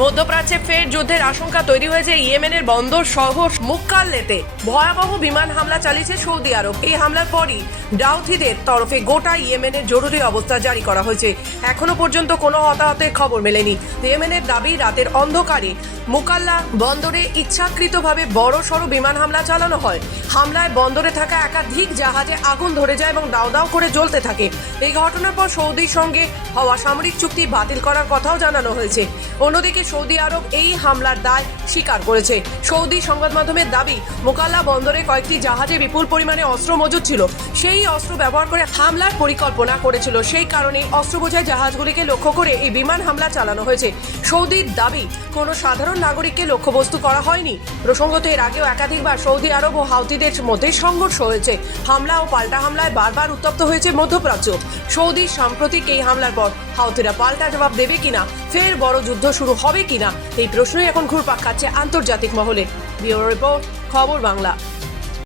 মধ্যপ্রাচ্যে ফের যুদ্ধের আশঙ্কা তৈরি হয়েছে ইয়েমেনের বন্দর শহর মুক্কাল্লেতে। ভয়াবহ বিমান হামলা চালিয়েছে সৌদি আরব। এই হামলার পরই ডাউথিদের তরফে গোটা ইয়েমেনের জরুরি অবস্থা জারি করা হয়েছে। এখনো পর্যন্ত কোনো হতাহতের খবর মেলেনি। ইয়েমেনের দাবি, রাতের অন্ধকারে মুকাল্লা বন্দরে ইচ্ছাকৃতভাবে বড় সড় বিমান হামলা চালানো হয়। হামলায় বন্দরে থাকা একাধিক জাহাজে আগুন ধরে যায় এবং দাউ দাউ করে জ্বলতে থাকে। এই ঘটনার পর সৌদির সঙ্গে হওয়া সামরিক চুক্তি বাতিল করার কথাও জানানো হয়েছে। অন্যদিকে সৌদি আরব এই হামলার দায় স্বীকার করেছে। সৌদি সংবাদ মাধ্যমের দাবি, মুকাল্লা বন্দরে কয়েকটি জাহাজে বিপুল পরিমাণে অস্ত্র মজুদ ছিল। সেই অস্ত্র ব্যবহার করে হামলার পরিকল্পনা করেছিল। সেই কারণে অস্ত্রবোঝাই জাহাজগুলিকে লক্ষ্য করে এই বিমান হামলা চালানো হয়েছে। সৌদির দাবি, কোনো সাধারণ নাগরিককে লক্ষ্যবস্তু করা হয়নি। প্রসঙ্গত, এর আগেও একাধিকবার সৌদি আরব ও হাউথিদের মধ্যে সংঘর্ষ হয়েছে। হামলা ও পাল্টা হামলায় বারবার উত্তপ্ত হয়েছে মধ্যপ্রাচ্য। সৌদির সাম্প্রতিক এই হামলার পর হাউথিরা পাল্টা জবাব দেবে কিনা, ফের বড় যুদ্ধ শুরু হবে কিনা, এই প্রশ্নই এখন ঘুরপাক খাচ্ছে আন্তর্জাতিক মহলে। ব্যুরো রিপোর্ট, খবর বাংলা।